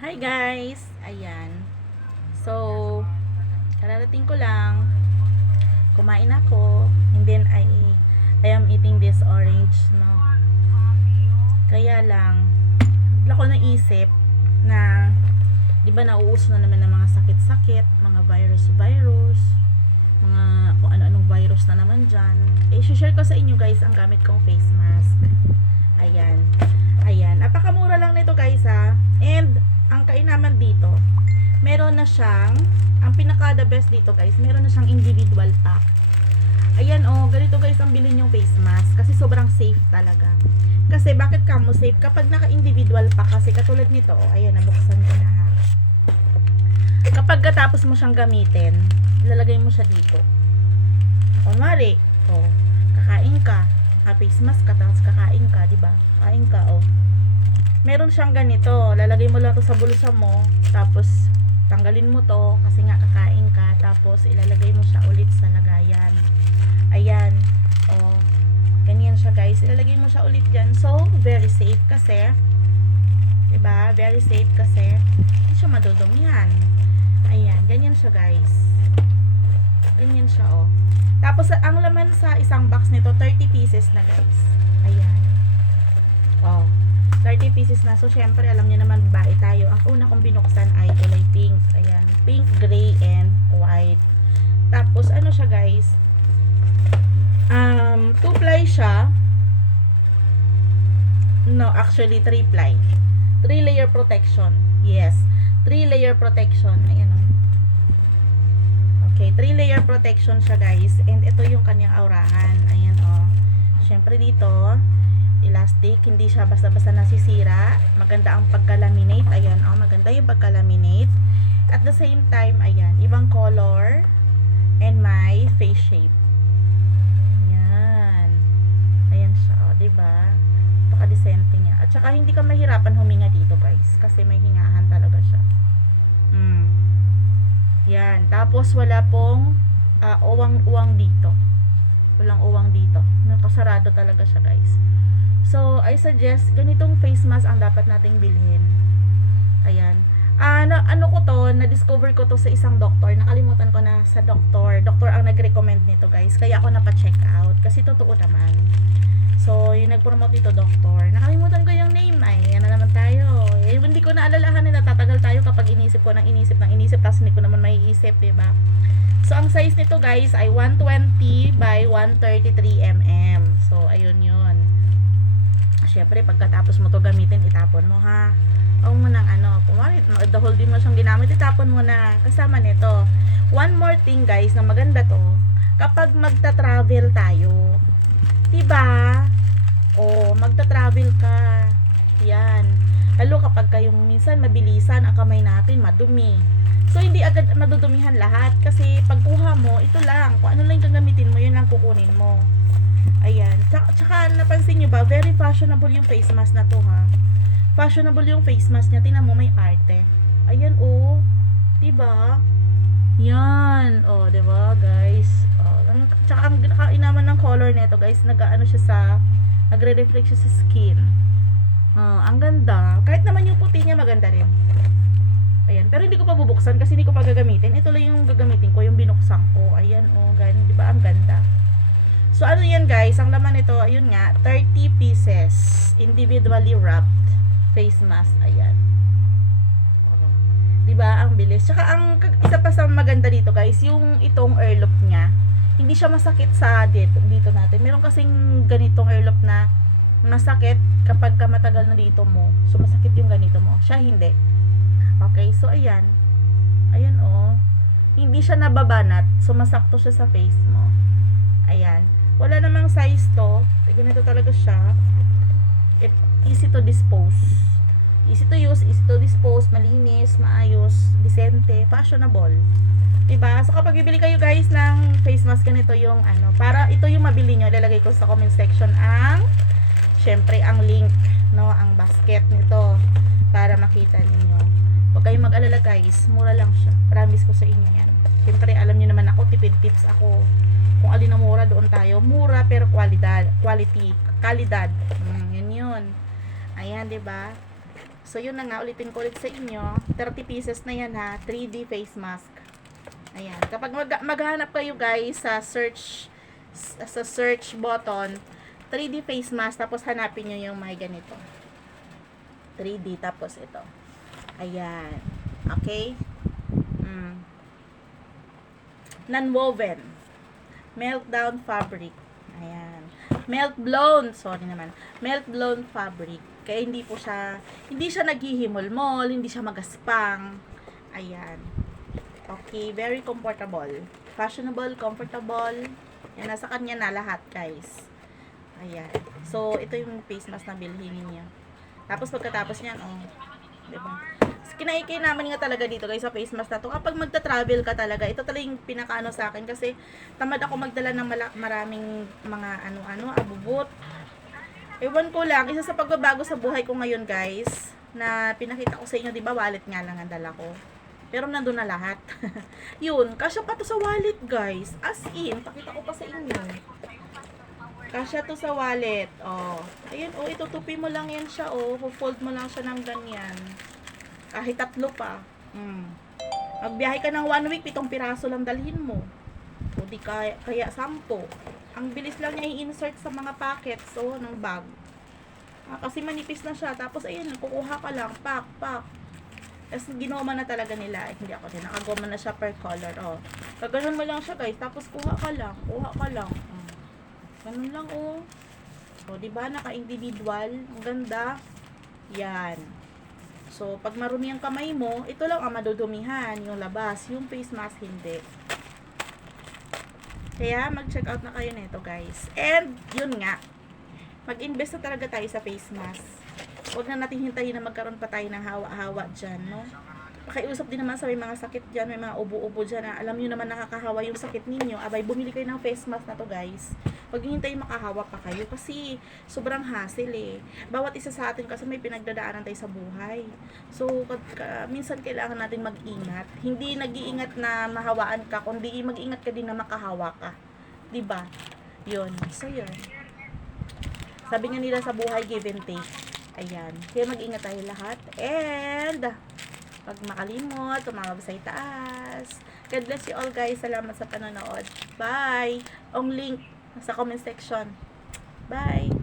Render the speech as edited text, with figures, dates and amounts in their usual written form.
Hi guys! Ayan. So, kararating ko lang. Kumain ako. And then I am eating this orange, no? Kaya lang, bigla ko naisip na, di ba nauuso na naman ng mga sakit-sakit, mga virus, mga kung ano-anong virus na naman dyan. Share ko sa inyo guys ang gamit kong face mask. Ayan. Ayan. Napakamura lang nito guys ha. And, ang kainaman dito, meron na siyang, ang pinaka the best dito guys, meron na siyang individual pack. Ayan ganito guys ang bilhin yung face mask kasi sobrang safe talaga. Kasi bakit kamo safe? Kapag naka-individual pack kasi katulad nito, ayan, nabuksan ko na ha. Kapag katapos mo siyang gamitin, ilalagay mo siya dito. Kunwari, kakain ka, face mask ka, tapos kakain ka, diba? Kain ka, meron siyang ganito, lalagay mo lang to sa bulsa mo, tapos tanggalin mo to kasi nga kakain ka, tapos ilalagay mo siya ulit sa lagayan. Ayan, ganyan siya guys, ilalagay mo siya ulit dyan. So very safe kasi, diba? Very safe kasi hindi siya madudumihan. Ayan, ganyan siya guys, ganyan siya tapos ang laman sa isang box nito 30 pieces na guys. Ayan, 30 pieces na. So, syempre, alam niyo naman, babae tayo. Ang una kong binuksan ay kulay pink. Ayan. Pink, gray, and white. Tapos, ano siya, guys? 2-ply siya. No, actually, 3-ply. 3-layer protection. Yes. 3-layer protection. Ayan, Okay, 3-layer protection siya, guys. And ito yung kanyang aurahan. Ayan, syempre, dito, elastic, hindi siya basta-basta nasisira. Maganda ang pagka-laminate. Ayan, maganda yung pagka-laminate. At the same time, ayan, ibang color and my face shape. Ayan. Ayan siya, diba? Paka-decente niya. At saka hindi ka mahirapan huminga dito, guys, kasi may hingahan talaga siya. Yan. Tapos wala pong uwang-uwang dito. Walang uwang dito. Nakasarado talaga siya, guys. So, I suggest, ganitong face mask ang dapat nating bilhin. Ayan. Ano ko to, na-discover ko to sa isang doktor. Nakalimutan ko na sa doktor. Doktor ang nag-recommend nito, guys. Kaya ako napa-check out. Kasi totoo naman. So, yung nag-promote nito, doktor. Nakalimutan ko yung name. Ay, yan na naman tayo. Hindi ko naalalahan na natatagal tayo kapag inisip ko ng inisip. Tapos hindi ko naman maiisip, diba? So, ang size nito, guys, ay 120 by 133 mm. So, ayun yun. Syempre, pagkatapos mo to gamitin, itapon mo ha. Huwag mo nang kumari, the whole din mo siyang ginamit, itapon mo na. Kasama nito. One more thing guys, na maganda to, kapag magta-travel tayo, diba? Magta-travel ka. Yan. Lalo kapag kayong minsan mabilisan, ang kamay natin madumi. So, hindi agad madudumihan lahat. Kasi pagkuha mo, ito lang. Kung ano lang yung gagamitin mo, yun lang kukunin mo. Ayan. Tsaka napansin nyo ba, very fashionable yung face mask na to ha. Fashionable yung face mask niya. Tingnan mo, may arte. Ayan diba? Yan. Diba guys? Tsaka ang kainaman ng color nito guys, nagre-reflect siya sa skin. Ang ganda. Kahit naman yung puti niya maganda rin. Ayan. Pero hindi ko pa bubuksan kasi hindi ko pa gagamitin. Ito lang yung gagamitin ko, yung binuksan ko. Ayan ganun. Diba? Ang ganda. So, ano yan guys, ang laman nito, ayun nga, 30 pieces, individually wrapped face mask, ayan. Diba, ang bilis. Tsaka, ang isa pa sa maganda dito guys, yung itong earlobe niya, hindi siya masakit sa dito natin. Meron kasing ganitong earlobe na masakit kapag matagal na dito mo. So, masakit yung ganito mo. Siya, hindi. Okay, so, ayan. Ayan, hindi siya nababanat. So, masakto siya sa face mo. Ayan. Wala namang size to. Ganito talaga siya. Easy to dispose. Easy to use, easy to dispose, malinis, maayos, decente, fashionable. Diba? So kapag bibili kayo guys ng face mask, ganito yung para ito yung mabili nyo, ilalagay ko sa comment section syempre ang link, ang basket nito para makita niyo. Huwag kayong mag-alala guys, mura lang siya. Promise ko sa inyo yan. Syempre alam niyo naman ako, tipid tips ako. Kung alin ang mura, doon tayo. Mura pero kalidad. Yun yun. Ayan, 'di ba? So, yun na nga, ulitin ko ulit sa inyo. 30 pieces na yan ha. 3D face mask. Ayan. Kapag maghanap kayo guys sa search button, 3D face mask, tapos hanapin nyo yung may ganito. 3D, tapos ito. Ayan. Okay? Non-woven. Meltdown fabric. Ayan. Melt blown. Sorry naman. Melt blown fabric. Kaya hindi siya naghihimol-mol, hindi siya magaspang. Ayan. Okay, very comfortable. Fashionable, comfortable. Yan, nasa kanya na lahat, guys. Ayan. So, ito yung face mask na bilhin niyo. Tapos, pagkatapos niyan, diba? Kinaikay namin nga talaga dito, guys, sa face mask na to. Kapag magta-travel ka talaga, ito talaga yung pinakaano sa akin. Kasi, tamad ako magdala ng maraming mga abubot. Ewan ko lang, isa sa pagbabago sa buhay ko ngayon, guys, na pinakita ko sa inyo, diba, wallet nga lang ang dala ko. Pero nandun na lahat. Yun, kasya pa to sa wallet, guys. As in, pakita ko pa sa inyo. Kasya to sa wallet. Ayun, itutupi mo lang yan siya, fold mo lang siya ng ganyan. Kahit 3 pa. Magbiyahe ka ng 1 week, 7 piraso lang dalhin mo. O di kaya 10. Ang bilis lang niya i-insert sa mga packets, ng bag. Kasi manipis na siya. Tapos, ayun, kukuha ka lang. Pack. Tapos, ginoma na talaga nila. Hindi ako din. Nakagoma na siya per color. Gaganon mo lang siya, guys. Tapos, kuha ka lang. Ganun lang, diba? Naka-individual. Ang ganda. Yan. So, pag marumi ang kamay mo, ito lang ang madudumihan. Yung labas. Yung face mask, hindi. Kaya, mag-check out na kayo nito, guys. And, yun nga. Mag-invest na talaga tayo sa face mask. Huwag na natin hintayin na magkaroon pa tayo ng hawa-hawa dyan, no? Pakiusap din naman sa may mga sakit dyan, may mga ubo-ubo dyan na alam nyo naman nakakahawa yung sakit ninyo. Abay, bumili kayo ng face mask na to, guys. Huwag hintayin makahawa pa kayo kasi sobrang hassle Bawat isa sa atin kasi may pinagdadaanan tayo sa buhay. So, minsan kailangan natin mag-ingat. Hindi nag-iingat na mahawaan ka, kundi mag-ingat ka din na makahawa ka. Diba? Yun. So, yun. Sabi nga nila sa buhay, give and take. Ayan. Kaya mag-ingat tayo lahat. And, pag makalimot, tumawag sa itaas. God bless you all, guys. Salamat sa panonood. Bye! Ang link sa comment section. Bye!